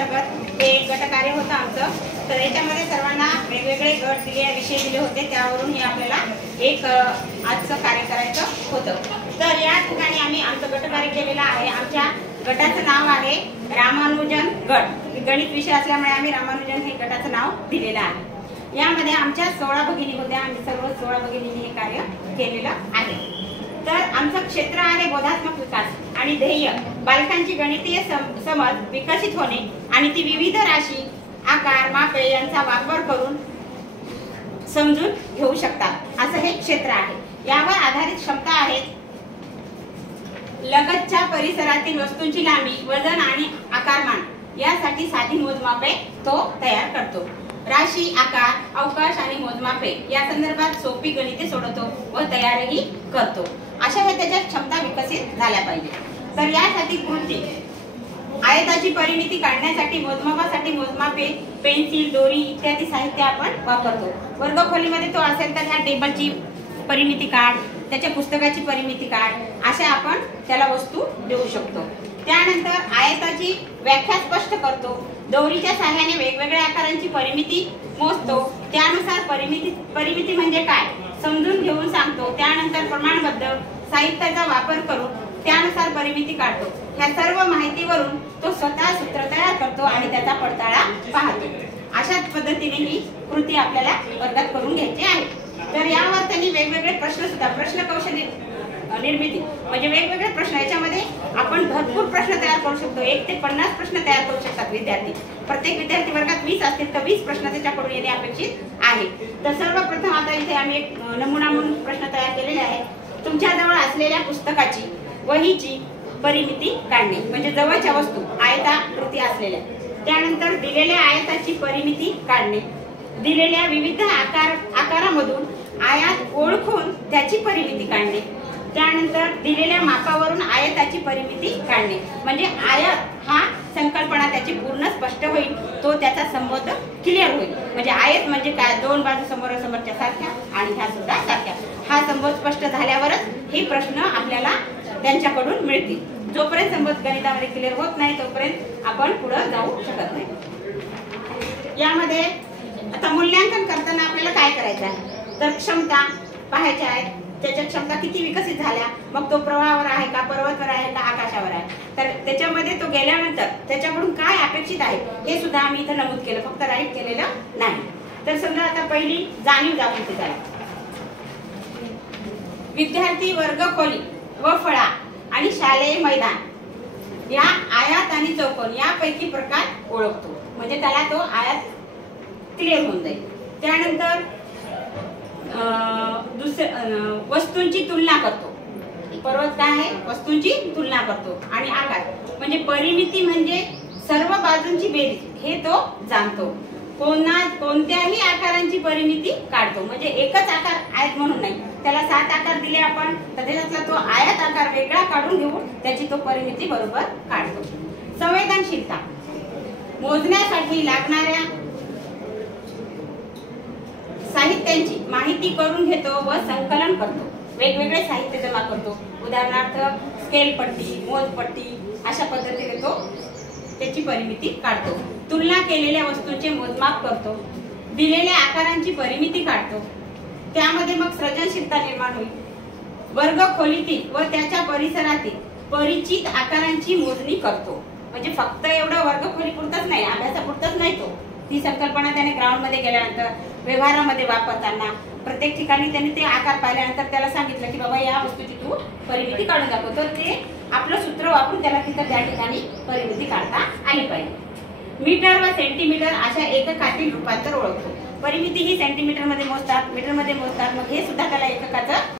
अंतर्गत हे गटकार्य होतं आमचं। तर याच्यामध्ये सर्वांना वेगवेगळे गट दिले, विषय दिले होते, त्यावरून हे आपल्याला एक आजचं कार्य करायचं होतं। तर या ठिकाणी आम्ही आमचं गटकार्य केलेलं आहे। आमच्या गटाचं नाव आहे रामानुजन गट। गणित विषय असल्यामुळे आम्ही रामानुजन हे गटाचं नाव दिलेलं आहे। यामध्ये आमच्या 16 भगिनी होत्या। आम्ही सर्व 16 भगिनींनी हे कार्य केलेलं आहे। तर आमचं क्षेत्र आहे बोधात्मक विकास आणि ध्येय बालकांची गणितीय समज विकसित होणे आणि ती विविध राशी, आकार, मापे यांचा वापर करून समजून घेऊ शकतात असं हे क्षेत्र आहे। यावर आधारित क्षमता आहेत लगतच्या परिसरातील वस्तूंची लांबी, वजन आणि आकारमान यासाठी साधी मोजमापे तो तयार करतो। राशी, आकार, अवकाश आणि मोजमापे या संदर्भात सोपी गणिते सोडवतो व तयारही करतो। अशा हे त्याच्या क्षमता विकसित झाल्या पाहिजे। तर यासाठी कृती आयताची परिमिती काढण्यासाठी मोजमापासाठी मोजमापे, पेन्सिल, दोरी इत्यादी साहित्य आपण वापरतो। वर्गखोलीमध्ये तो असेल तर ह्या टेबलची परिमिती काढ, त्याच्या पुस्तकाची परिमिती काढ, अशा आपण त्याला वस्तू देऊ शकतो। त्यानंतर आयताची व्याख्या स्पष्ट करतो। दोरीच्या सहाय्याने वेगवेगळ्या आकारांची परिमिती मोजतो। त्यानुसार परिमिती म्हणजे काय समजून घेऊन सांगतो। त्यानंतर प्रमाणबद्ध साहित्याचा वापर करून त्यानुसार परिमिती काढतो। ह्या सर्व माहितीवरून तो स्वतः सूत्र तयार करतो आणि त्याचा पडताळा पाहतो। अशाच पद्धतीने ही कृती आपल्याला वर्गात करून घ्यायची आहे। तर यावर त्यांनी वेगवेगळे प्रश्न सुद्धा प्रश्न कौशल्य निर्मिती म्हणजे वेगवेगळे प्रश्न, याच्यामध्ये आपण भरपूर प्रश्न तयार करू शकतो। 1 ते 50 प्रश्न तयार करू शकतात विद्यार्थी। प्रत्येक विद्यार्थी वर्गात 20 असतील तर 20 प्रश्न त्याच्याकडून येणे अपेक्षित आहे। तर सर्वप्रथम आता इथे आम्ही एक नमुना म्हणून प्रश्न तयार केलेले आहे। तुमच्याजवळ असलेल्या पुस्तकाची, वहीची परिमिती काढणे म्हणजे जवळच्या वस्तू आयताकृती असलेल्या। त्यानंतर दिलेल्या आयताची परिमिती काढणे, दिलेल्या विविध आकारामधून आयत ओळखून त्याची परिमिती काढणे। त्यानंतर दिलेल्या मापावरून आयताची परिमिती काढणे म्हणजे आयत हा संकल्पना त्याची पूर्ण स्पष्ट होईल, तो त्याचा संबंध क्लिअर होईल। म्हणजे आयत म्हणजे काय, 2 बाजू समोरासमोरच्या सारख्या आणि ह्या सुद्धा सारख्या, हा संबंध स्पष्ट झाल्यावरच हे प्रश्न आपल्याला त्यांच्याकडून मिळतील। जोपर्यंत संबंध गणितामध्ये क्लिअर होत नाही तोपर्यंत आपण पुढे जाऊ शकत नाही। यामध्ये आता मूल्यांकन करताना आपल्याला काय करायचं आहे तर क्षमता पाहायच्या आहेत। त्याच्या क्षमता किती विकसित झाल्या, मग तो प्रवाहावर आहे का, पर्वतावर आहे का, आकाशावर आहे। तर त्याच्यामध्ये तो गेल्यानंतर त्याच्याकडून काय अपेक्षित आहे हे सुद्धा आम्ही इथे नमूद केलं, फक्त राईट केलेलं नाही। तर समजा आता पहिली जाणीव जागृती झाली। विद्यार्थी वर्गखोली व फळा आणि शालेय मैदान या आयत आणि चौकोन यापैकी प्रकार ओळखतो म्हणजे त्याला तो आयत क्लिअर होऊन जाईल। त्यानंतर वस्तूंची तुलना करतो। पर्वत काय आहे, वस्तूंची तुलना करतो। आणि आकार म्हणजे परिमिती म्हणजे सर्व बाजूंची बेरीज, हे तो जाणतो। कोणत्याही आकारांची परिमिती काढतो म्हणजे एकच आकार आयत म्हणून नाही, त्याला 7 आकार दिले आपण तर त्याच्यातला तो आयत आकार वेगळा काढून घेऊन त्याची तो परिमिती बरोबर काढतो। संवेदनशीलता मोजण्यासाठी लागणाऱ्या साहित्यांची माहिती करून घेतो व संकलन करतो। वेगवेगळे साहित्य जमा करतो, उदाहरणार्थ स्केल पट्टी, मोजपट्टी, अशा पद्धतीने तो त्याची परिमिती काढतो। तुलना केलेल्या वस्तूंचे मोजमाप करतो, दिलेल्या आकारांची परिमिती काढतो। त्यामध्ये मग सृजनशीलता निर्माण होईल। वर्गखोलीतील व त्याच्या परिसरातील परिचित आकारांची मोजणी करतो म्हणजे फक्त एवढं वर्गखोली पुरतच नाही, अभ्यासापुरतच नाही, तो ती संकल्पना त्याने ग्राउंड मध्ये गेल्यानंतर व्यवहारामध्ये वापरताना प्रत्येक ठिकाणी त्यांनी ते आकार पाहिल्यानंतर त्याला सांगितलं की बाबा या वस्तूची तू परिमिती काढून दाखव, तर ते आपलं सूत्र वापरून त्याला तिथं त्या ठिकाणी परिमिती काढता आली पाहिजे। मीटर व सेंटीमीटर अशा एककातील रूपांतर ओळखतो। परिमिती ही सेंटीमीटर मध्ये मोजतात, मीटर मध्ये मोजतात, मग हे सुद्धा त्याला एककाचं